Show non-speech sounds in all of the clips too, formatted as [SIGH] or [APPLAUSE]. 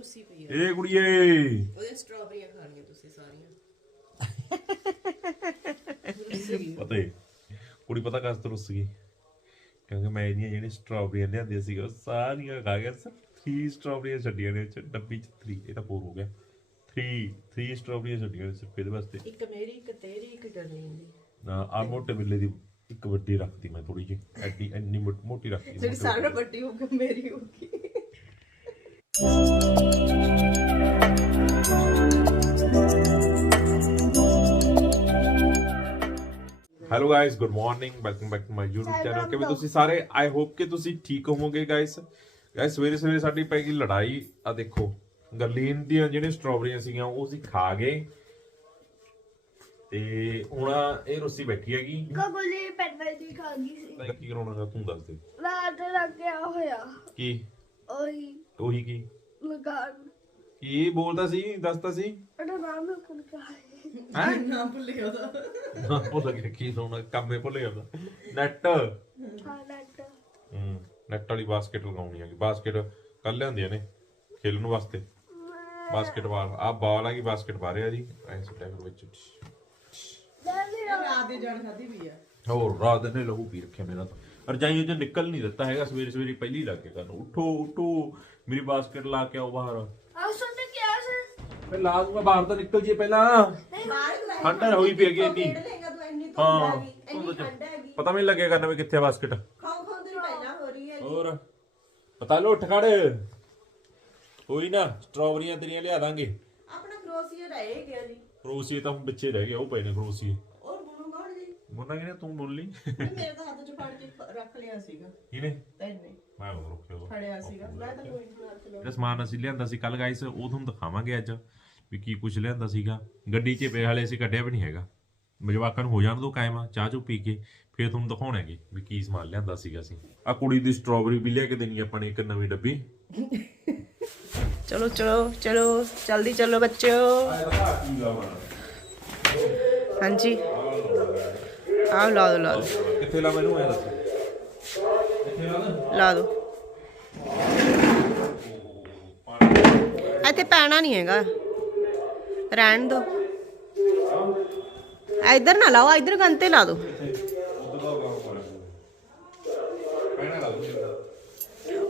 ਰੁੱਸੀ ਪਈ ਆ। ਏ ਕੁੜੀਏ। ਉਹਦੇ ਸਟ੍ਰਾਬੇਰੀਆਂ ਖਾਣੀਆਂ ਤੁਸੀਂ ਸਾਰੀਆਂ। ਰੁੱਸ [LAUGHS] ਗਈ ਪਤਾ ਹੀ ਕੁੜੀ ਪਤਾ ਕਸ ਤੋਂ ਰੁੱਸ ਗਈ? ਕਿਉਂਕਿ ਮੈਂ ਇਹਦੀਆਂ ਜਿਹੜੀਆਂ ਸਟ੍ਰਾਬੇਰੀਆਂ ਲਿਆਂਦੀਆਂ ਸੀ ਉਹ ਸਾਰੀਆਂ ਖਾ ਗਿਆ। ਸਿਰ 3 ਸਟ੍ਰਾਬੇਰੀਆਂ ਛੱਡੀਆਂ ਨੇ 'ਚ ਡੱਬੀ ਚ 3 ਇਹ ਤਾਂ 4 ਹੋ ਗਿਆ। 3 3 ਸਟ੍ਰਾਬੇਰੀਆਂ ਛੱਡੀਆਂ ਨੇ ਸਿਰਫ ਇਹਦੇ ਵਾਸਤੇ। ਇੱਕ ਮੇਰੀ ਇੱਕ ਤੇਰੀ ਇੱਕ ਜਰਲੀਨ ਦੀ। ਨਾ ਆ ਮੋਟੇ ਬਿੱਲੇ ਦੀ ਇੱਕ ਵੱਡੀ ਰੱਖਤੀ ਮੈਂ ਥੋੜੀ ਜਿਹੀ। ਐਡੀ ਇੰਨੀ ਮੋ- ਮੋਟੀ ਰੱਖਤੀ ਜਿਹੜੀ ਵੱਡੀ ਹੋ ਗਈ ਮੇਰੀ ਹੋ ਗਈ। Hello guys good morning welcome back to my YouTube channel ਕਿਵੇਂ ਤੁਸੀਂ ਸਾਰੇ ਆਈ ਹੋਪ ਕਿ ਤੁਸੀਂ ਠੀਕ ਹੋਵੋਗੇ ਗਾਇਸ ਗਾਇਸ ਸਵੇਰੇ ਸਵੇਰੇ ਸਾਡੀ ਪੈ ਗਈ ਲੜਾਈ ਆ ਦੇਖੋ ਗਰਲੀਨ ਦੀਆਂ ਜਿਹੜੀਆਂ ਸਟ੍ਰਾਬੇਰੀਆਂ ਸੀਗੀਆਂ ਉਹ ਅਸੀਂ ਖਾ ਗਏ ਤੇ ਹੁਣ ਇਹ ਰੁੱਸੀ ਬੈਠੀ ਹੈਗੀ ਕਬਲੀ ਪੈਨਲ ਦੀ ਖਾ ਗਈ ਸੀ ਤਾਂ ਕੀ ਕਰਾਉਣਾ ਗਾ ਤੂੰ ਦੱਸ ਦੇ ਰਾਤ ਲੱਗਿਆ ਹੋਇਆ ਕੀ ਉਹੀ ਉਹੀ ਕੀ ਲਗਾਨ ਕੀ ਬੋਲਦਾ ਸੀ ਦੱਸਦਾ ਸੀ ਉਹਦਾ ਨਾਮ ਨੂੰ ਕੁਝ ਕਹਾ ਹੈ? ਨਾ ਭੁੱਲਿਆ ਉਹਦਾ? ਭੁੱਲ ਗਿਆ ਕੀ ਸੁਣਨਾ ਕੰਮੇ ਭੁੱਲ ਜਾਂਦਾ ਨੈਟ। ਹਾਂ ਨੱਟ। ਹੂੰ ਨੈਟ ਵਾਲੀ ਬਾਸਕਟ ਲਗਾਉਣੀ ਹੈਗੀ। ਬਾਸਕਟ ਕੱਲ ਲਿਆਂਦੀਆਂ ਨੇ ਖੇਲਣ ਵਾਸਤੇ। ਬਾਸਕਟਬਾਲ ਆ ਬਾਲ। ਹੈਗੀ ਬਾਸਕਟ ਬਾਰੇ ਆ ਜੀ। ਐਂ ਸੁੱਟਿਆ ਕਰੋ ਵਿੱਚ। ਰਾਤ ਦੀ ਜਾਣ ਖਾਦੀ ਵੀ ਆ। ਹੋਰ ਰਾਤ ਨੇ ਲਹੂ ਪੀ ਰੱਖਿਆ ਮੇਰਾ ਤਾਂ। ਰਜਾਈਆਂ ਚ ਨਿਕਲ ਨਹੀਂ ਦਿੱਤਾ ਹੈਗਾ। ਸਵੇਰੇ ਸਵੇਰੇ ਪਹਿਲੀ ਲੱਗ ਕੇ ਕਰਨ ਉਠੋ ਉਠੋ। ਮੇਰੀ ਬਾਸਕਟ ਲਾ ਕੇ ਆਓ ਬਾਹਰ। ਆ ਸੀ ਮੈਂ ਲਾ ਦੂੰਗਾ ਬਾਹਰ ਤਾਂ ਨਿਕਲ ਜੇ ਪਹਿਲਾਂ। ਠੰਡ ਹੋਈ ਪਈ ਹੈਗੀ ਇੰਨੀ। ਹਾਂ ਧੁੰਦ ਚ। ਪਤਾ ਵੀ ਨਹੀਂ ਲੱਗਿਆ ਕਰਨਾ ਵੀ ਕਿੱਥੇ ਆ ਬਾਸਕਟ। ਖਾਉ ਖਾਉ ਦੀ ਪਹਿਲਾਂ ਹੋ ਰਹੀ ਹੈ ਹੋਰ ਪਤਾ ਲੋ ਉੱਠ ਖੜ। ਕੋਈ ਨਾ ਸਟ੍ਰਾਬੇਰੀਆਂ ਤੇਰੀਆਂ ਲਿਆ ਦਾਂਗੇ। ਆਪਣਾ ਗਰੋਸੀਆ ਰਹਿ ਗਿਆ ਜੀ। ਖਰੋਸੀਏ ਤਾਂ ਹੁਣ ਪਿੱਛੇ ਰਹਿ ਗਏ ਉਹ ਪਏ ਨੇ ਗੁਣੂ ਮੁੰਨਾ ਕਿਨੇ ਤੂੰ ਮੁੱਲ ਲਈ ਮੇਰੇ ਤਾਂ ਹੱਥ ਚ ਫੜ ਕੇ ਰੱਖ ਲਿਆ ਸੀਗਾ। ਕਿਨੇ ਤੈਨੇ ਮੈਂ ਉਹ ਰੁਕਿਆ ਉਹ ਫੜਿਆ ਸੀਗਾ। ਮੈਂ ਤਾਂ ਕੋਈ ਨਹੀਂ ਹੱਥ ਲਿਆ। ਜਿਹੜਾ ਸਮਾਨ ਅਸੀਂ ਲਿਆਂਦਾ ਸੀ ਕੱਲ ਗਾਈਸ ਉਹ ਤੁਹਾਨੂੰ ਦਿਖਾਵਾਂਗੇ ਅੱਜ ਵੀ ਕੀ ਕੁਝ ਲਿਆਂਦਾ ਸੀਗਾ। ਗੱਡੀ 'ਚ ਪਏ ਹਾਲੇ ਅਸੀਂ ਕੱਢਿਆ ਵੀ ਨਹੀਂ ਹੈਗਾ। ਮਜਵਾਕਾਂ ਨੂੰ ਹੋ ਜਾਣ ਦੋ ਕਾਇਮ ਚਾਹ ਚੂ ਪੀ ਕੇ ਫਿਰ ਤੁਹਾਨੂੰ ਦਿਖਾਉਣਾਂਗੇ ਵੀ ਕੀ ਸਮਾਨ ਲਿਆਂਦਾ ਸੀਗਾ ਅਸੀਂ। ਆ ਕੁੜੀ ਦੀ ਸਟ੍ਰਾਬੇਰੀ ਵੀ ਲਿਆ ਕੇ ਦੇਣੀ ਆਪਾਂ ਨੇ ਇੱਕ ਨਵੀਂ ਡੱਬੀ। ਚਲੋ ਚਲੋ ਚਲੋ ਜਲਦੀ ਚਲੋ ਬੱਚਿਓ। ਹਾਂਜੀ। ਆਹ ਲਾ ਦੋ ਲਾ ਦੋ ਕਿੱਥੇ ਲਾ ਮੈਨੂੰ ਐ ਦੱਸ ਕਿੱਥੇ ਲਾ ਦੇ ਲਾ ਦੋ ਇੱਥੇ ਪੈਣਾ ਨਹੀਂ ਹੈਗਾ ਰਹਿਣ ਦੋ ਇੱਧਰ ਨਾ ਲਾਓ ਇੱਧਰ ਗੰਤੇ ਲਾ ਦੋ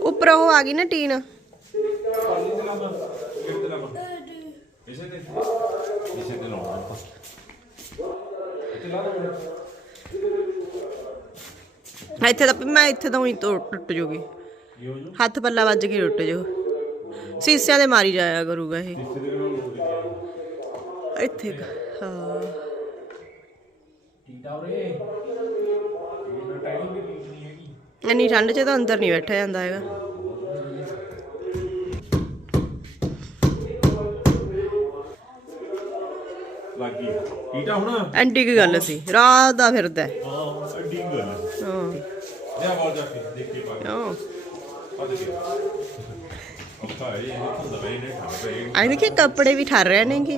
ਉੱਪਰ ਉਹ ਆ ਗਈ ਨਾ ਟੀਨ ਇਸੇ ਤੇ ਇਸੇ ਤੇ ਲਾਉਣਾ ਆਪਾਂ ਇੱਥੇ ਤਾਂ ਮੈਂ ਇੱਥੇ ਤਾਂ ਉਹੀ ਟੁੱਟ ਜੂਗੀ। ਹੋ ਜੂ? ਹੱਥ ਪੱਲਾ ਵੱਜ ਕੇ ਟੁੱਟ ਜਾਊ ਸੀਸਿਆਂ ਦੇ ਮਾਰੀ ਜਾਇਆ ਕਰੂਗਾ ਇਹ। ਇੱਥੇ ਹਾਂ। ਟੀਟਾ ਉਰੇ? ਇਹ ਟਾਈਮ ਵੀ ਠੀਕ ਨਹੀਂ ਹੈਗੀ। ਇੰਨੀ ਠੰਡ 'ਚ ਤਾਂ ਅੰਦਰ ਨਹੀਂ ਬੈਠਿਆ ਜਾਂਦਾ ਹੈਗਾ। ਲੱਗੀ ਟੀਟਾ ਹੁਣ? ਐਂਟੀ ਕੀ ਗੱਲ ਸੀ? ਰਾਤ ਦਾ ਫਿਰਦਾ। ਹੈ। ਹਾਂ ਅੱਡੀ ਗੱਲ ਹੈ ਹਾਂ। ਲਿਆ ਬਾਲ ਜਾ ਕੇ ਦੇਖ ਕੇ ਪਾ ਹਾਂ। ਆ ਦੇ ਔਖਾ ਹੈ ਇਹ ਹੁੰਦਾ ਬਈ ਨੇ ਠਾ ਪਏ ਆਈ ਦੇਖੀ ਕੱਪੜੇ ਵੀ ਠਰ ਰਹੇ ਨੇਗੇ।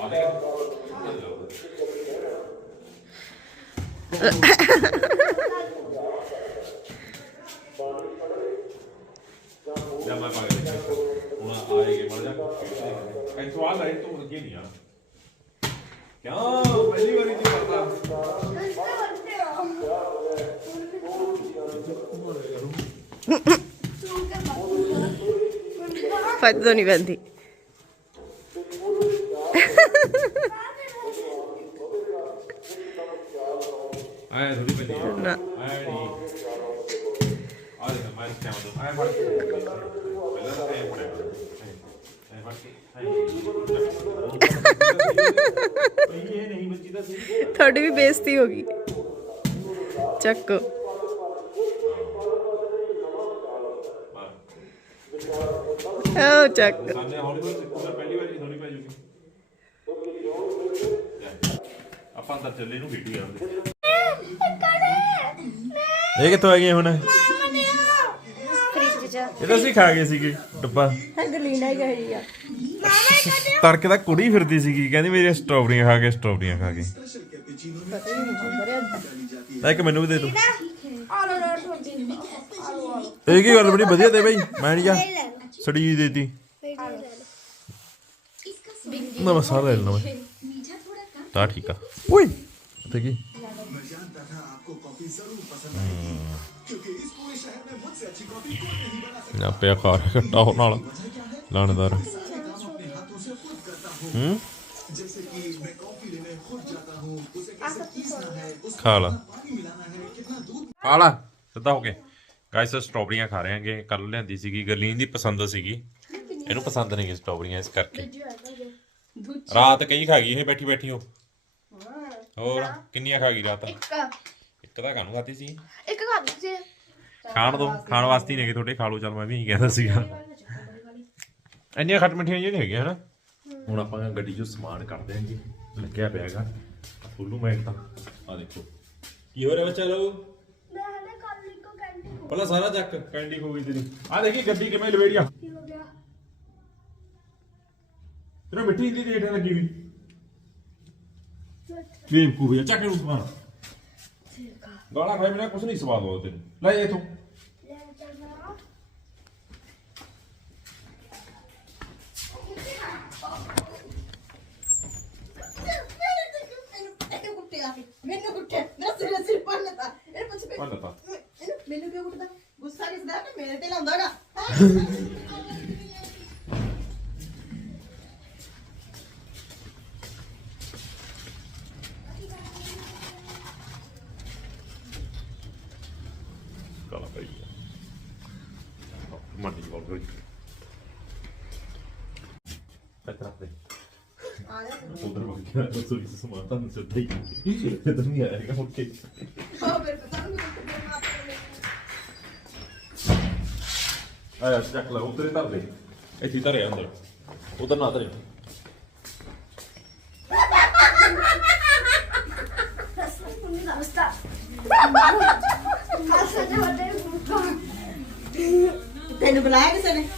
ਆ ਦੇ। ਲੈ ਮੈਂ ਪਾ ਕੇ ਦੇਖਾਂ। ਹੁਣ ਆਏਗੇ ਮਰ ਜਾ। ਐ ਸਵਾਲ ਹੈ ਤੂੰ ਅੱਗੇ ਨਹੀਂ ਆ। ਕਿਉਂ ਪਹਿਲੀ ਵਾਰੀ ਤੇ ਪਤਾ ਤੋਂ ਨਹੀਂ ਪੈਂਦੀ ਆਇਆ ਥੋੜੀ ਆ। ਨਾ। ਆਇਆ ਨਹੀਂ। ਆ ਦੇ ਮੈਂ ਕਿਹਾ ਮੈਂ ਆਇਆ ਫੜ ਕੇ। ਪਹਿਲਾਂ ਤਾਂ ਐ ਫੜਿਆ। ਐ ਫੜ ਕੇ। ਨਹੀਂ ਇਹ ਨਹੀਂ ਬੱਚੀ ਦਾ ਸੀ ਤੁਹਾਡੀ ਵੀ ਬੇਇੱਜ਼ਤੀ ਹੋ ਗਈ। ਚੱਕੋ। ਓ ਚੱਕ। ਸਾਨੇ ਹੌਲੀ ਹੌਲੀ ਸਿੱਖੂਗਾ ਪਹਿਲੀ ਵਾਰੀ ਥੋੜੀ ਪੈ ਜੂਗੀ। ਆਪਾਂ ਅੰਦਰ ਚੱਲੇ ਨੂੰ ਵੀਡੀਓ ਆਉਂਦੇ ਇਹ ਕਿੱਥੋਂ ਆ ਗਏ ਹੁਣ? ਫ੍ਰਿਜ ਚ। ਇਹ ਤਾਂ ਅਸੀਂ ਖਾ ਗਏ ਸੀਗੇ ਡੱਬਾ। ਗਲੀਨਾ ਹੀ ਗਈ ਆ। ਤੜਕੇ ਦਾ ਕੁੜੀ ਫਿਰਦੀ ਸੀਗੀ, ਕਹਿੰਦੀ ਮੇਰੀ ਸਟ੍ਰਾਬੇਰੀਆਂ ਖਾ ਕੇ, ਸਟ੍ਰਾਬੇਰੀਆਂ ਖਾ ਕੇ। ਤਾਂ ਇੱਕ ਮੈਨੂੰ ਵੀ ਦੇ ਦਿਓ ਇਹ ਕੀ ਗੱਲ ਬੜੀ ਵਧੀਆ ਤੇ ਬਈ, ਮੈਂ ਨਹੀਂ ਜਾ। ਸੜੀ ਦੇਤੀ। ਨਾ, ਮੈਂ ਸਾਰਾ ਲੈ ਲੈਣਾ ਤਾਂ ਠੀਕ ਆ। ਓਏ ਤੇ ਕੀ? ਨਾ ਪਿਆ ਖਾ ਰਿਹਾ ਟਾਉ ਨਾਲ, ਲਾਣਦਾਰ। ਲਾ ਸਿੱਧਾ ਹੋ ਕੇ। ਗਾਇਸ ਸਟ੍ਰਾਬੇਰੀਆਂ ਖਾ ਰਹੇ ਹਾਂਗੇ। ਕੱਲ ਲਿਆਂਦੀ ਸੀਗੀ ਗਰਲੀਨ ਦੀ ਪਸੰਦ ਸੀਗੀ। ਇਹਨੂੰ ਪਸੰਦ ਨਹੀਂ ਸਟ੍ਰਾਬੇਰੀਆਂ ਇਸ ਕਰਕੇ। ਰਾਤ ਕਈ ਖਾ ਗਈ ਇਹ ਬੈਠੀ ਬੈਠੀ ਹੋ ਹੋਰ ਕਿੰਨੀਆਂ ਖਾ ਗਈ ਰਾਤ? ਇੱਕ ਇੱਕ ਤਾਂ ਕਾਨੂੰ ਖਾਤੀ ਸੀ? ਇੱਕ ਖਾ ਲਈ ਸੀ। ਖਾਣ ਦੋ ਖਾਣ ਵਾਸਤੇ ਹੀ ਨੇਗੇ ਤੁਹਾਡੇ ਖਾ ਲਓ। ਚੱਲ ਮੈਂ ਵੀ ਇਹੀ ਕਹਿੰਦਾ ਸੀਗਾ। ਇੰਨੀਆਂ ਖੱਟ ਮਿੱਠੀਆਂ ਜਿਹੀਆਂ ਨਹੀਂ ਹੈਗੀਆਂ ਹਨਾ? ਹੁਣ ਆਪਾਂ ਗੱਡੀ 'ਚੋਂ ਸਮਾਨ ਕੱਢਦੇ ਹਾਂ ਜੀ ਲੱਗਿਆ ਪਿਆ ਹੈਗਾ। ਫੁੱਲੂ ਮੈਂ ਤਾਂ। ਆ ਦੇਖੋ। ਕੀ ਹੋ ਰਿਹਾ ਬੱਚਾ ਲੋ ਮੈਂ ਹਲੇ ਕੱਲ ਇੱਕੋ ਕੈਂਟੀ ਹੋ ਪਹਿਲਾਂ ਸਾਰਾ ਚੱਕ। ਕੈਂਡੀ ਹੋ ਗਈ ਤੇਰੀ। ਆ ਦੇਖੀ ਗੱਡੀ ਕਿਵੇਂ ਲਵੇੜੀਆ। ਕੀ ਹੋ ਗਿਆ? ਤੇਰਾ ਮਿੱਠੀ ਦੀ ਰੇਟ ਲੱਗੀ ਵੀ। ਬੇਵਕੂਫ ਹੈ ਚੱਕ ਨੂੰ ਸਮਾਨ। ਠੀਕ ਆ। ਗਾਲਾਂ ਖਾਈ ਬਿਨਾ ਕੁਛ ਨਹੀਂ ਸਵਾਦ ਆਉਂਦਾ ਤੈਨੂੰ। ਲੈ ਇਥੋਂ। ਲੈ ਚੱਲਣਾ ਇਹਨੂੰ ਕੁੱਟਿਆ ਮੈਨੂੰ ਕੁੱਟਿਆ ਮੇਰਾ ਸਿਰ ਲਤਾ ਇਹਨੂੰ ਪੁੱਛ ਪਾ ਲਤਾ ਇਹਨੂੰ ਮੈਨੂੰ ਕਿਉਂ ਕੁੱਟਦਾ? ਗੁੱਸਾ ਨਹੀਂ ਸਦਾ ਕਿ ਮੇਰੇ ਤੇ ਲਾਉਂਦਾਗਾ ਕਾਲਾ ਪਈ ਮੰਡੀ ਬੋਲ ਗਈ ਪਤਰਾ ਤੇ ਆ ਜਾ ਉਧਰ ਵਗ ਗਿਆ ਰਸੋਈ ਸੇ ਸਮਾਨ ਤਾਂ ਸਿੱਧਾ ਹੀ ਇਧਰ ਨਹੀਂ ਆਏਗਾ ਮੁੜ ਕੇ। ਹੋ ਆਇਆ ਚੱਕ ਲੈ ਉਧਰੇ ਧਰ ਦੇ। ਇੱਥੇ ਧਰਿਆ ਅੰਦਰ। ਉਧਰ ਨਾ ਧਰੇ। ਤੈਨੂੰ ਬੁਲਾਇਆ ਕਿਸੇ ਨੇ?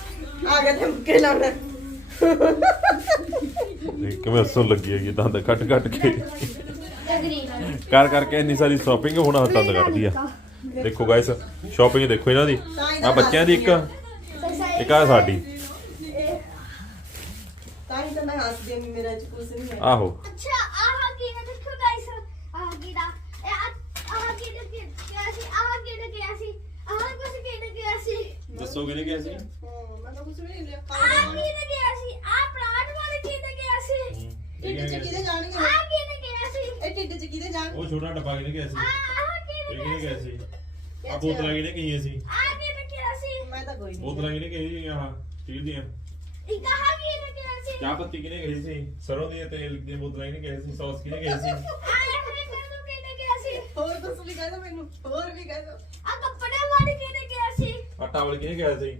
ਆ ਗਿਆ ਤੇ ਮੁੱਕੇ ਲਾਉਣਾ ਦੇਖ ਕਿਵੇਂ ਹੱਸਣ ਲੱਗੀ ਹੈਗੀ ਦੰਦ ਕੱਟ ਕੱਟ ਕੇ। ਕਰ ਕਰਕੇ ਇੰਨੀ ਸਾਰੀ ਸ਼ਾਪਿੰਗ ਹੁਣ ਦੰਦ ਕੱਢਦੀ ਆ। ਦੇਖੋ ਗਾਇਸ ਸ਼ਾਪਿੰਗ ਦੇਖੋ ਇਹਨਾਂ ਦੀ। ਆ ਬੱਚਿਆਂ ਦੀ ਇੱਕ। ਇੱਕ ਆ ਸਾਡੀ। ਤਾਂ ਹੀ ਤਾਂ ਮੈਂ ਹੱਸਦੀ ਹਾਂ ਮੇਰਾ ਚ ਕੁਝ ਨਹੀਂ ਹੈ ਆਹੋ। ਅੱਛਾ ਆਹ ਕੀ ਹੈ ਦੇਖੋ ਗਾਇਸ ਆਹ ਕੀ ਦਾ ਆਹ- ਕੀ ਦਾ ਕੀ ਸੀ ਆਹ ਕੀ ਦਾ ਕਿਹਾ ਸੀ ਆਹ ਕੁਝ ਕੀ ਦਾ ਕਿਹਾ ਸੀ ਦੱਸੋ ਕਿਹਨੇ ਕਿਹਾ ਸੀ ਹਾਂ ਮੈਂ ਤਾਂ ਕੁਝ ਵੀ ਨਹੀਂ ਲਿਆ ਆਹ ਕੀ ਦਾ ਕਿਹਾ ਸੀ ਆਹ ਪਲਾਟ ਵਾਲੇ ਕੀ ਦਾ ਕਿਹਾ ਸੀ ਢਿੱਡ ਚ ਕਿਹਦੇ ਜਾਣਗੇ? ਆਹ ਕੀ ਦਾ ਕਿਹਾ ਸੀ? ਇਹ ਢਿੱਡ ਚ ਕਿਹਦੇ ਜਾਣ ਉਹ ਛੋਟਾ ਡੱਬਾ ਕਿਹਨੇ ਕਿਹਾ ਸੀ? ਆਹ ਆਹ ਕੀ ਦਾ ਇਹ ਕਿਹਾ ਕਿਹਨੇ ਸੀ? ਕਿਹਾ ਸੀ? ਆ ਬੋਤਲਾਂ ਕਿਹਨੇ ਕਹੀਆਂ ਸੀ? ਆਹ ਕੀ ਦਾ ਕਿਹਾ ਸੀ? ਮੈਂ ਤਾਂ ਕੋਈ ਨਹੀਂ ਬੋਤਲਾਂ ਕਿਹਨੇ ਕਹੀ ਸੀ ਆਹ? ਸਟੀਲ ਦੀਆਂ। ਇੱਕ ਆਹ ਕੀ ਦਾ ਕਿਹਾ ਸੀ? ਚਾਹ ਪੱਤੀ ਕਿਹਨੇ ਕਹੀ ਸੀ? ਸਰੋਂ ਦੀਆਂ ਤੇਲ ਦੀਆਂ ਬੋਤਲਾਂ ਕਿਹਨੇ ਕਹੀ ਸੀ? ਸੌਸ ਕਿਹਨੇ ਕਹੀ ਸੀ? ਆਹ ਮੈਨੂੰ ਕੀ ਦਾ ਕਿਹਾ ਸੀ? ਹੋਰ ਦੱਸ ਵੀ ਕਹਿ ਦੋ ਮੈਨੂੰ ਹੋਰ ਵੀ ਕਹਿ ਦੋ। ਆ ਕੱਪੜੇ ਵਾਲੇ ਕਿਹਾ ਸੀ? ਕਿਹਨੇ ਕਿਹਾ ਸੀ?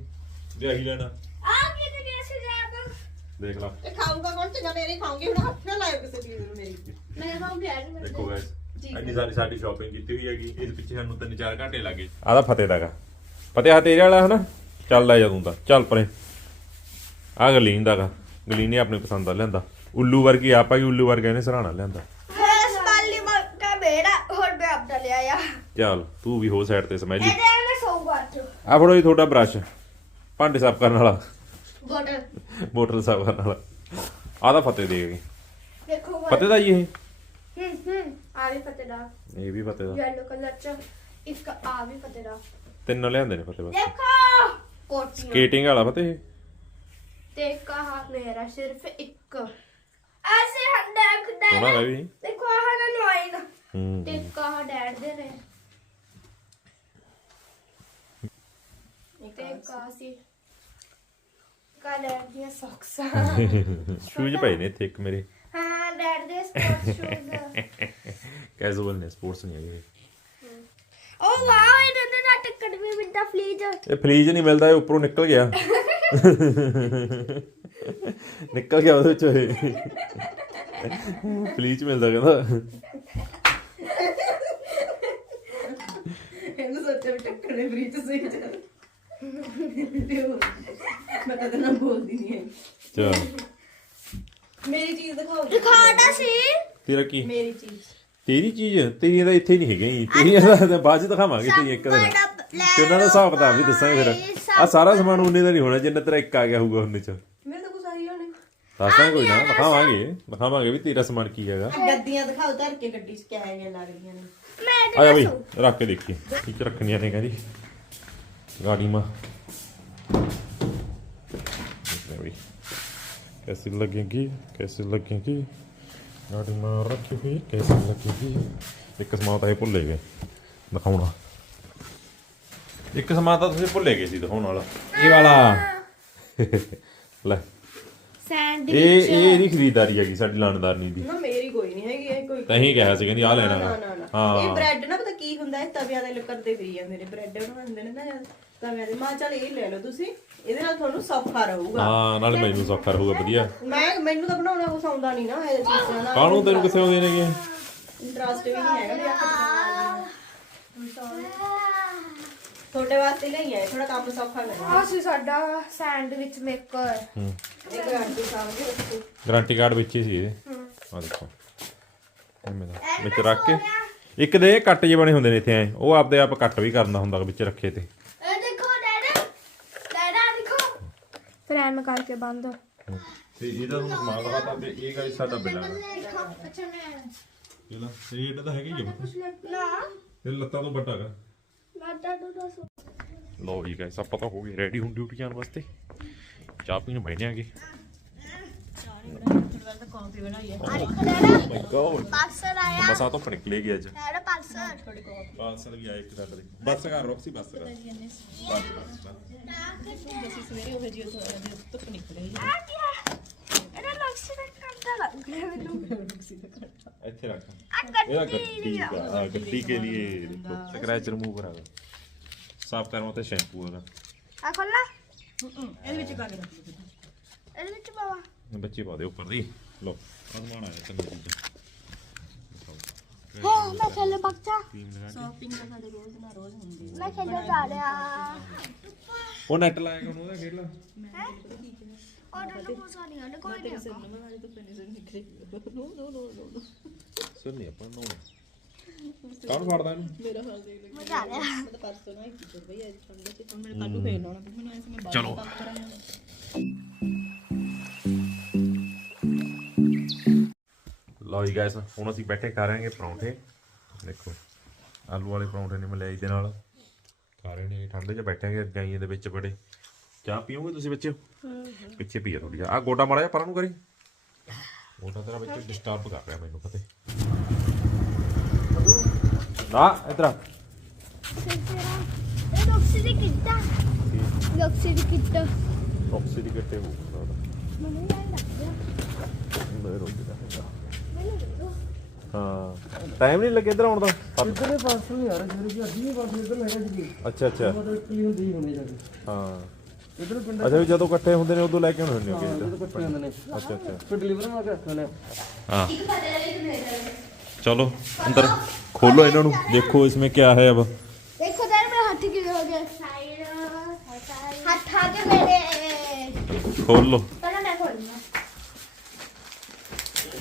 ਵਿਆਹੀ ਲੈਣਾ ਆਹ ਕੀ ਦਾ ਕਿਹਾ ਸੀ ਜਾਬ ਦੇਖ ਲਾ। ਤੇ ਖਾਊਗਾ ਕੌਣ? ਚੰਗਾ ਮੇਰੇ ਹੀ ਖਾਉਂਗੀ ਹੁਣ ਹੱਥ ਨਾ ਲਾਇਓ ਕਿਸੇ ਚੀਜ਼ ਨੂੰ ਮੇਰੀ। ਮੈਂ ਤਾਂ ਪਿਆਰ ਨਹੀਂ ਦੇਖੋ ਗਾਇਸ ਇੰਨੀ ਸਾਰੀ ਸਾਡੀ ਸ਼ਾਪਿੰਗ ਕੀਤੀ ਹੋਈ ਹੈਗੀ। ਇਸ ਪਿੱਛੇ ਸਾਨੂੰ 3-4 ਘੰਟੇ ਲੱਗੇ। ਆਦਾ ਫਤਿਹ ਦਾਗਾ ਫਤਿਹ ਆ ਤੇਰੇ ਵਾਲਾ ਹਨਾ? ਚੱਲ ਲੈ ਜਾ ਤੂੰ ਤਾਂ। ਚੱਲ ਪਰੇ। ਆ ਗਲੀਨ ਦਾਗਾ ਗਲੀਨ ਨੇ ਆਪਣੀ ਪਸੰਦ ਦਾ ਲਿਆਂਦਾ। ਉੱਲੂ ਵਰਗੀ ਆਪਾਂ ਹੀ ਉੱਲੂ ਵਰਗਾ ਇਹਨੇ ਸਰਾਣਾ ਲਿਆਂਦਾ। ਸਮਾਲੀ ਮੱਕਾ ਬੇੜਾ ਹੋਰ ਮੈਂ ਆਪਦਾ ਲਿਆ ਆ। ਚੱਲ ਤੂੰ ਵੀ ਹੋ ਸਾਈਡ ਤੇ ਸਮੈਲੀ ਇਹਦੇ ਮੈਂ ਸੌਗਾ ਤੂੰ ਆ ਫੜੋ ਜੀ ਤੁਹਾਡਾ ਬ੍ਰਸ਼ ਭਾਂਡੇ ਸਾਫ਼ ਕਰਨ ਵਾਲਾ। ਬੋਟਲ ਮੋਟਰ ਸਾਫ਼ ਕਰਨ ਵਾਲਾ ਆਦਾ ਫਤਿਹ ਦੇ ਗਏ ਦੇਖੋ ਫਤਿਹ ਦਾ ਜੀ ਇਹ। ਹੂੰ ਹੂੰ ਆ ਵੀ ਫਤੇ ਦਾ। ਇਹ ਵੀ ਫਤਿਹ ਦਾ। ਯੈਲੋ ਕਲਰ ਚ ਇੱਕ ਆ ਵੀ ਫਤੇ ਦਾ। ਤਿੰਨ ਲਿਆਂਦੇ ਨੇ ਫਤਿਹ ਬਸ ਦੇਖੋ! ਕੋਟੀਆਂ। ਸਕੇਟਿੰਗ ਵਾਲਾ ਫਤਿਹ ਇਹ? ਤੇ ਕਹਾ ਮੇਰਾ ਸਿਰਫ ਇੱਕ। ਐਸੇ ਹੰਡਾ ਖੁਦਾ ਸੋਹਣਾ ਗਾ ਵੀ। ਦੇਖੋ ਆਹ ਨਾ ਨਵਾਈਨ ਹੂੰ। ਤੇ ਕਹਾ ਡੈਡ ਦੇ ਨੇ। ਤੇ ਕਹਾ ਸੀ। ਕਲਰ ਦੀਆਂ ਸੌਕਸਾਂ ਸ਼ੂਜ਼ [LAUGHS] ਪਏ ਨੇ ਇੱਥੇ ਇੱਕ ਮੇਰੇ। ਹਾਂ ਡੈਡ ਦੇ ਸਪੋਰਟ ਸ਼ੂਜ਼ ਕੈਜੂਅਲ ਨੇ ਸਪੋਰਟਸ ਨਹੀਂ ਹੈਗੇ। ਓ ਵਾਓ ਇਹਦੇ ਤੇ ਨਾ ਟਿਕਟ ਵੀ ਮਿਲਦਾ ਫਲੀਜ ਇਹ ਫਲੀਜ ਨਹੀਂ ਮਿਲਦਾ ਇਹ ਉੱਪਰੋਂ ਨਿਕਲ ਗਿਆ। ਨਿਕਲ ਗਿਆ ਉਹਦੇ ਵਿੱਚੋਂ ਇਹ। ਫਲੀਜ ਮਿਲਦਾ ਕਹਿੰਦਾ। ਇਹਨੂੰ ਸੋਚਿਆ ਵੀ ਟੱਕਰ ਨੇ ਫ੍ਰੀ ਚ ਸਹੀ ਚੱਲ। ਮੈਂ ਤਾਂ ਨਾ ਬੋਲਦੀ ਨਹੀਂ ਹੈ ਚਲ ਮੇਰੀ ਚੀਜ਼ ਦਿਖਾਓ। ਦਿਖਾੜਾ ਸੀ। ਤੇਰਾ ਕੀ? ਮੇਰੀ ਚੀਜ਼। ਤੇਰੀ ਚੀਜ਼? ਤੇਰੀ ਤਾਂ ਇੱਥੇ ਨਹੀਂ ਹੈਗੀ ਤੇਰੀਆਂ ਤਾਂ ਬਾਅਦ ਚ ਦਿਖਾਵਾਂਗੇ ਤੇ ਇੱਕ ਦਿਨ। ਤੇ ਉਹਨਾਂ ਦਾ ਹਿਸਾਬ ਕਿਤਾਬ ਵੀ ਦੱਸਾਂਗੇ ਫਿਰ। ਆ ਸਾਰਾ ਸਮਾਨ ਉਹਨੇ ਦਾ ਨਹੀਂ ਹੋਣਾ ਜਿੰਨਾ ਤੇਰਾ ਇੱਕ ਆ ਗਿਆ ਹੋਊਗਾ ਉਹਨੇ ਚ। ਮੇਰੇ ਤਾਂ ਕੁਝ ਆਈ ਹੋਣੀ। ਦੱਸਾਂ ਕੋਈ ਨਾ ਦਿਖਾਵਾਂਗੇ ਦਿਖਾਵਾਂਗੇ ਵੀ ਤੇਰਾ ਸਮਾਨ ਕੀ ਹੈਗਾ। ਗੱਦੀਆਂ ਦਿਖਾਓ ਧਰ ਕੇ ਗੱਡੀ 'ਚ ਕਿਹੋ ਜਿਹੀਆਂ ਲੱਗਦੀਆਂ ਨੇ। ਮੈਂ ਆ ਜਾ ਬਈ ਰੱਖ ਕੇ ਦੇਖੀ। ਚ ਰੱਖਣੀਆਂ ਨੇ ਕਹਿੰਦੀ। ਗਾੜੀ ਮਾ कैसी लगेगी कैसी लगेगी गाड़ी में रखी हुई कैसी लगेगी ਇੱਕ ਸਮਾਨ ਤਾਂ ਇਹ ਭੁੱਲੇ ਗਏ ਦਿਖਾਉਣਾ ਇੱਕ ਸਮਾਨ ਤਾਂ ਤੁਸੀਂ ਭੁੱਲੇ ਗਏ ਸੀ ਦਿਖਾਉਣ ਵਾਲਾ ਇਹ ਵਾਲਾ ਲੈ ਸੈਂਡ ਇਹ ਇਹ ਇਹਦੀ ਖਰੀਦਦਾਰੀ ਹੈਗੀ ਸਾਡੀ ਲਾਣਦਾਰਨੀ ਦੀ ਨਾ ਮੇਰੀ ਕੋਈ ਨਹੀਂ ਹੈਗੀ ਇਹ ਕੋਈ ਤਹੀਂ ਕਿਹਾ ਸੀ ਕਹਿੰਦੀ ਆ ਲੈਣਾ ਨਾ ਗਾ। ਨਾ ਨਾ ਹਾਂ ਇਹ ਬ੍ਰੈਡ ਨਾ ਪਤਾ ਕੀ ਹੁੰਦਾ ਹੈ ਤਵਿਆਂ ਦੇ ਕਰਦੇ ਵੀ ਆ ਮੇਰੇ ਬ੍ਰੈਡ ਬਣਾਉਂਦੇ ਨੇ ਨਾ ਜਦ ਤਵਿਆਂ ਦੇ ਮਾਂ ਚੱਲ ਇਹ ਲੈ ਲਓ ਤੁਸੀਂ। ਇਹਦੇ ਨਾਲ ਤੁਹਾਨੂੰ ਸੌਖਾ ਰਹੂਗਾ। ਹਾਂ ਨਾਲੇ ਮੈਨੂੰ ਸੌਖਾ ਰਹੂਗਾ ਵਧੀਆ। ਮੈਂ ਮੈਨੂੰ ਤਾਂ ਬਣਾਉਣਾ ਕੁਛ ਆਉਂਦਾ ਨਹੀਂ ਨਾ ਇਹ ਚੀਜ਼ਾਂ ਨਾਲ ਕਾਹਨੂੰ ਤੈਨੂੰ ਕਿੱਥੇ ਆਉਂਦੇ ਨੇਗੇ ਇੰਟਰਸਟ ਵੀ ਨਹੀਂ ਹੈਗਾ ਮੇਰਾ ਤੁਹਾਡੇ ਵਾਸਤੇ ਲਈ ਹੈ ਥੋੜਾ ਕੰਮ ਸੌਖਾ ਕਰਨਾ। ਅਸੀਂ ਸਾਡਾ ਸੈਂਡਵਿਚ ਮੇਕਰ। ਹੂੰ। ਇੱਕ ਘੰਟੇ ਸਾਹਮਣੇ ਰੱਖੋ। ਗਾਰੰਟੀ ਕਾਰਡ ਵਿੱਚ ਹੀ ਸੀ ਇਹ। ਆ ਦੇਖੋ। ਐਵੇਂ ਦਾ ਵਿੱਚ ਰੱਖ ਕੇ ਇੱਕ ਦੇ ਇਹ ਕੱਟ ਜੇ ਬਣੇ ਹੁੰਦੇ ਨੇ ਇੱਥੇ ਐ। ਉਹ ਆਪਦੇ ਆਪ ਕੱਟ ਵੀ ਕਰਨਾ ਹੁੰਦਾ ਵਿੱਚ ਰੱਖੇ ਤੇ ਇਹ ਦੇਖੋ ਡੈਡਾ ਡੈਡਾ ਦੇਖੋ ਫਿਰ ਐਵੇਂ ਕਰਕੇ ਬੰਦ। ਤੇ ਇਹਦਾ ਤੁਹਾਨੂੰ ਸਮਾਨ ਦਿਖਾਤਾ ਤੇ ਇਹ ਗਾਈ ਸਾਡਾ ਬਿੱਲਾ ਅੱਛਾ ਮੈਂ ਇਹਦਾ ਰੇਟ ਤਾਂ ਹੈਗਾ ਹੀ ਆ ਨਾ। ਇਹ ਲੱਤਾਂ ਤੋਂ ਵੱਡਾ ਹੈਗਾ। ਲੋ ਜੀ ਗਾਇਸ ਆਪਾਂ ਤਾਂ ਹੋ ਗਏ ਰੈਡੀ ਹੁਣ ਡਿਊਟੀ ਜਾਣ ਵਾਸਤੇ। ਚਾਹ ਪੀਣ ਬੈਠੇ ਆਂਗੇ ਮਾਈ ਗੋਡ ਪਾਰਸਲ ਆਇਆ। ਬਸ ਆ ਤਾਂ ਨਿਕਲੇ ਗਿਆ ਅੱਜ। ਡੈਡਾ ਪਾਰਸਲ ਪਾਰਸਲ ਵੀ ਆਇਆ ਇੱਕ ਦੇ ਬੱਸ ਕਰ ਰੋਕਸੀ ਬੱਸ ਕਰ ਬਸ ਬਸ ਬਸ। ਇਹਦਾ ਲਕਸ਼ੀ ਦਾ ਕੰਟਾ ਲੱਗ ਰਿਹਾ ਮੈਨੂੰ। ਇੱਥੇ ਰੱਖ। ਇਹਦਾ ਗੱਡੀ ਦਾ ਆ, ਗੱਡੀ ਕੇ ਲਈ ਦੇਖੋ। ਸਕ੍ਰੈਚ ਰਿਮੂਵਰ ਹੈਗਾ ਸਾਫ਼ ਕਰਨ ਵਾਸਤੇ ਸ਼ੈਂਪੂ ਹੈਗਾ ਆ ਖੋਲਾ ਇਹਦੇ ਵਿੱਚ ਪਾ ਕੇ ਇਹਦੇ ਵਿੱਚ ਪਾਵਾ। ਬੱਚੇ ਪਾ ਦੇ ਉੱਪਰ ਦੀ। ਲੋ ਅਜ਼ਮਾਨ ਆਇਆ ਤੰਨੇ ਚੀਜ਼ਾਂ। ਹਾਂ ਮੈਂ ਖੇਲੇ ਬੱਚਾ ਕਰੀਮ ਲਗਾ ਕੇ ਮੈਂ ਖੇਲੇ ਜਾ ਰਿਹਾ। ਉਹ ਨੈਟ ਲਾਇਆ ਕਿ ਉਹਦਾ ਖੇਡ ਲਾ ਆਰਡਰ ਨੂੰ ਪੁੱਛਾ ਨਹੀਂ ਆਨੇ ਕੋਈ ਨਹੀਂ ਸੁਣ ਨਹੀਂ ਆਪਾਂ ਨੂੰ। ਕੌਣ ਫੜਦਾ ਇਹਨੂੰ? ਮਜ਼ਾ ਆ ਰਿਹਾ। ਚਲੋ। ਲਓ ਜੀ ਗਾਇਸ ਹੁਣ ਅਸੀਂ ਬੈਠੇ ਖਾ ਰਹੇ ਹਾਂਗੇ ਪਰੌਂਠੇ। ਦੇਖੋ ਆਲੂ ਵਾਲੇ ਪਰੌਂਠੇ ਨੇ ਮਲਾਈ ਦੇ ਨਾਲ। ਖਾ ਰਹੇ ਨੇ ਠੰਡੇ 'ਚ ਬੈਠਾਂਗੇ ਗਾਈਆਂ ਦੇ ਵਿੱਚ ਬੜੇ। ਚਾਹ ਪੀਓਗੇ ਤੁਸੀਂ ਬੱਚੇ ਪਿੱਛੇ ਪੀਆ ਥੋੜੀ ਆ ਗੋਡਾ ਮਾੜਾ ਜਿਹਾ ਪਰਾਂ ਨੂੰ ਕਰੀ। ਗੋਡਾ ਤੇਰਾ ਵਿੱਚ ਡਿਸਟਰਬ ਕਰ ਰਿਹਾ ਮੈਨੂੰ ਪਤਾ। ਨਾ ਇਧਰ ਆ। ਇਹ ਡਾਕਸੀ ਦੀ ਕਿੱਟਾ? ਡਾਕਸੀ ਦੀ ਕਿੱਟਾ ਆਕਸੀ ਦੀ ਗੱਟੇ ਹੋ ਮੈਨੂੰ ਨਹੀਂ ਲੱਗਦਾ। ਮੇਰੇ ਰੋਜ਼ ਦਾ ਹੈਗਾ ਮੈਨੂੰ ਦੇ ਦਿਓ। ਹਾਂ ਟਾਈਮ ਨਹੀਂ ਲੱਗਿਆ ਇੱਧਰ ਆਉਣ ਦਾ ਇਧਰਲੇ ਪਾਸੇ ਨੂੰ ਯਾਰ ਜਿਹੜੇ ਜੀ ਅੱਧੀ ਪਾਸੇ ਇਧਰ ਹੈਗਾ ਜੀ ਅੱਛਾ ਅੱਛਾ ਮਤਲਬ ਕੀ ਹੁੰਦੀ ਹੀ ਹੋਣੀ ਜਾਂਦੀ ਹਾਂ ਇਧਰ ਪਿੰਡ ਅੱਛਾ ਵੀ ਜਦੋਂ ਇਕੱਠੇ ਹੁੰਦੇ ਨੇ ਉਦੋਂ ਲੈ ਕੇ ਆਉਣੇ ਹੁੰਦੇ ਨੇ ਦੇ ਇਕੱਠੇ ਹੁੰਦੇ ਨੇ ਅੱਛਾ ਅੱਛਾ ਫਿਰ ਡਿਲੀਵਰ ਮਾਰ ਕੇ ਰੱਖ ਲੈਣੇ हाँ चलो अंदर खोलो इन्हों देखो इसमें क्या है अब देखो तेरे मेरा हाथ किधर हो गया साइड हाथ आगे मेरे खोल लो पहले मैं खोलूंगा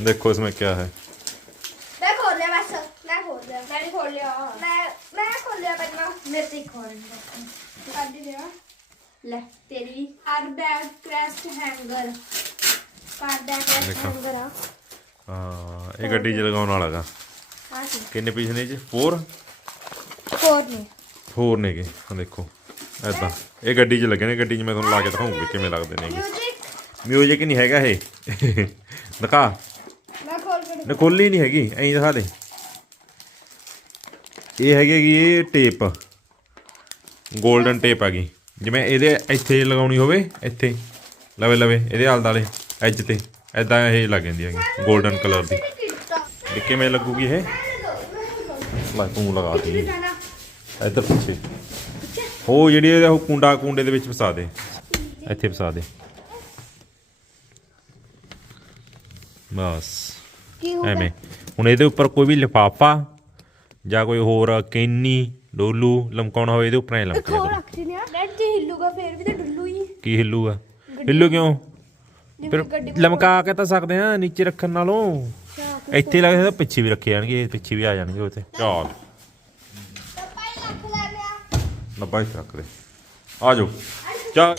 देखो इसमें क्या है ਮੇਰੇ ਤੇ ਕੱਢ ਲਿਆ ਲੈ। ਤੇਰੀ ਆਰ ਬੈਗ ਕ੍ਰੈਸਟ ਹੈਂਗਰ ਕਾਰ ਦਾ ਕ੍ਰੈਸਟ ਦੇਖੋ। ਹੈਂਗਰ ਆ। ਹਾਂ ਇਹ ਗੱਡੀ 'ਚ ਲਗਾਉਣ ਵਾਲਾਗਾ ਆ ਸੀ ਕਿੰਨੇ ਪੀਸ ਨੇ ਇਹ 'ਚ? 4 ਹੋਰ ਨੇ। ਫੋਰ ਨੇਗੇ ਆ ਦੇਖੋ ਐਦਾਂ ਇਹ ਗੱਡੀ 'ਚ ਲੱਗੇ ਨੇ ਗੱਡੀ 'ਚ ਮੈਂ ਤੁਹਾਨੂੰ ਲਾ ਕੇ ਦਿਖਾਉਂਗਾ ਕਿਵੇਂ ਲੱਗਦੇ ਨੇ ਮਿਊਜ਼ਿਕ ਮਿਊਜ਼ਿਕ ਨਹੀਂ ਹੈਗਾ ਇਹ। ਦਿਖਾ। ਮੈਂ ਖੋਲ ਕੇ ਨਹੀਂ ਹੈਗੀ ਐਂ ਦਿਖਾ ਦੇ। ਇਹ ਹੈਗੇ ਕਿ ਇਹ ਟੇਪ ਗੋਲਡਨ ਟੇਪ ਆ ਗਈ। ਜਿਵੇਂ ਇਹਦੇ ਇੱਥੇ ਲਗਾਉਣੀ ਹੋਵੇ ਇੱਥੇ। ਲਵੇ ਲਵੇ ਇਹਦੇ ਆਲ ਦਾਲੇ ਐਜ ਤੇ। ਐਦਾਂ ਇਹ ਲੱਗ ਜਾਂਦੀ ਹੈਗੀ ਗੋਲਡਨ ਕਲਰ ਦੀ। ਵੀ ਕਿਵੇਂ ਲੱਗੂਗੀ ਇਹ? ਲੈ ਤੂੰ ਲਗਾ ਦੇ। ਇੱਧਰ ਪਿੱਛੇ। ਉਹ ਜਿਹੜੀ ਇਹਦਾ ਉਹ ਕੁੰਡਾ ਕੁੰਡੇ ਦੇ ਵਿੱਚ ਫਸਾ ਦੇ। ਇੱਥੇ ਫਸਾ ਦੇ। ਬਸ। ਐਵੇਂ। ਹੁਣ ਇਹਦੇ ਉੱਪਰ ਕੋਈ ਵੀ ਲਿਫਾਫਾ ਜਾਂ ਕੋਈ ਹੋਰ ਕੈਨੀ ਡੋਲੂ ਲਮਕਾਉਣਾ ਹੋਵੇ ਇਹਦੇ ਉੱਪਰ ਐ ਲਮਕ ਖੋ ਰੱਖ ਦਿੰਦੇ ਆ। ਲੈਟ ਜੇ ਹਿੱਲੂਗਾ ਫੇਰ ਵੀ ਤਾਂ ਡੁੱਲੂ ਹੀ। ਕੀ ਹਿੱਲੂਗਾ ਹਿੱਲੂ ਕਿਉਂ? ਫਿਰ ਲਮਕਾ ਕੇ ਤਾਂ ਸਕਦੇ ਆ ਨੀਚੇ ਰੱਖਣ ਨਾਲੋਂ। ਇੱਥੇ ਲੱਗਦਾ ਪਿੱਛੇ ਵੀ ਰੱਖੇ ਜਾਣਗੇ ਪਿੱਛੇ ਵੀ ਆ ਜਾਣਗੇ ਉਹ ਤੇ। ਚਲ। ਡੱਬਾ ਰੱਖ ਲੈ। ਆ ਜਾਓ। ਚਾਲ।